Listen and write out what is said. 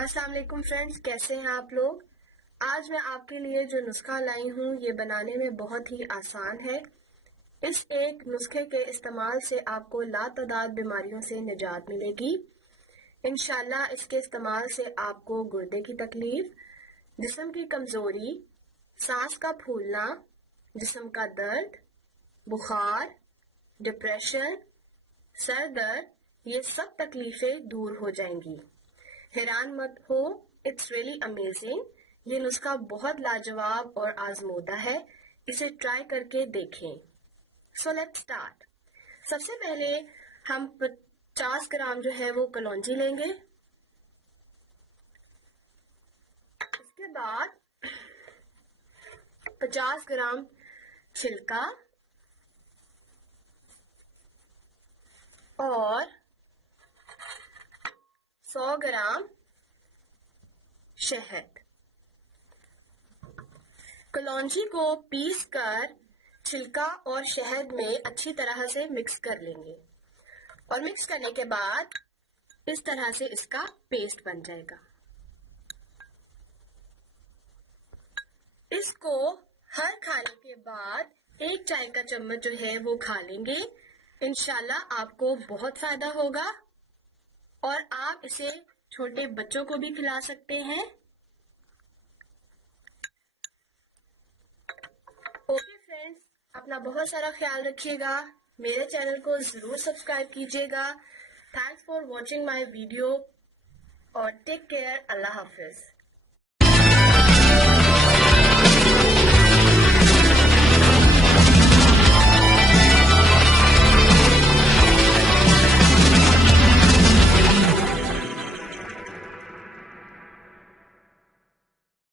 अस्सलाम वालेकुम फ्रेंड्स, कैसे हैं आप लोग। आज मैं आपके लिए जो नुस्खा लाई हूँ ये बनाने में बहुत ही आसान है। इस एक नुस्खे के इस्तेमाल से आपको लातादाद बीमारियों से निजात मिलेगी। इंशाल्लाह इसके इस्तेमाल से आपको गुर्दे की तकलीफ, जिस्म की कमजोरी, सांस का फूलना, जिस्म का दर्द, बुखार, डिप्रेशन, सर दर्द, ये सब तकलीफें दूर हो जाएंगी। हैरान मत हो, इट्स रियली अमेजिंग। ये नुस्खा बहुत लाजवाब और आजमूदा है, इसे ट्राई करके देखें। So let's start. सबसे पहले हम 50 ग्राम जो है वो कलौंजी लेंगे। इसके बाद 50 ग्राम छिलका और 100 ग्राम शहद। कलौंजी को पीसकर छिलका और शहद में अच्छी तरह से मिक्स कर लेंगे और मिक्स करने के बाद इस तरह से इसका पेस्ट बन जाएगा। इसको हर खाने के बाद 1 चाय का चम्मच जो है वो खा लेंगे। इंशाल्लाह आपको बहुत फायदा होगा और आप इसे छोटे बच्चों को भी खिला सकते हैं। ओके फ्रेंड्स, अपना बहुत सारा ख्याल रखिएगा। मेरे चैनल को जरूर सब्सक्राइब कीजिएगा। Thanks for watching my video और टेक केयर। अल्लाह हाफिज।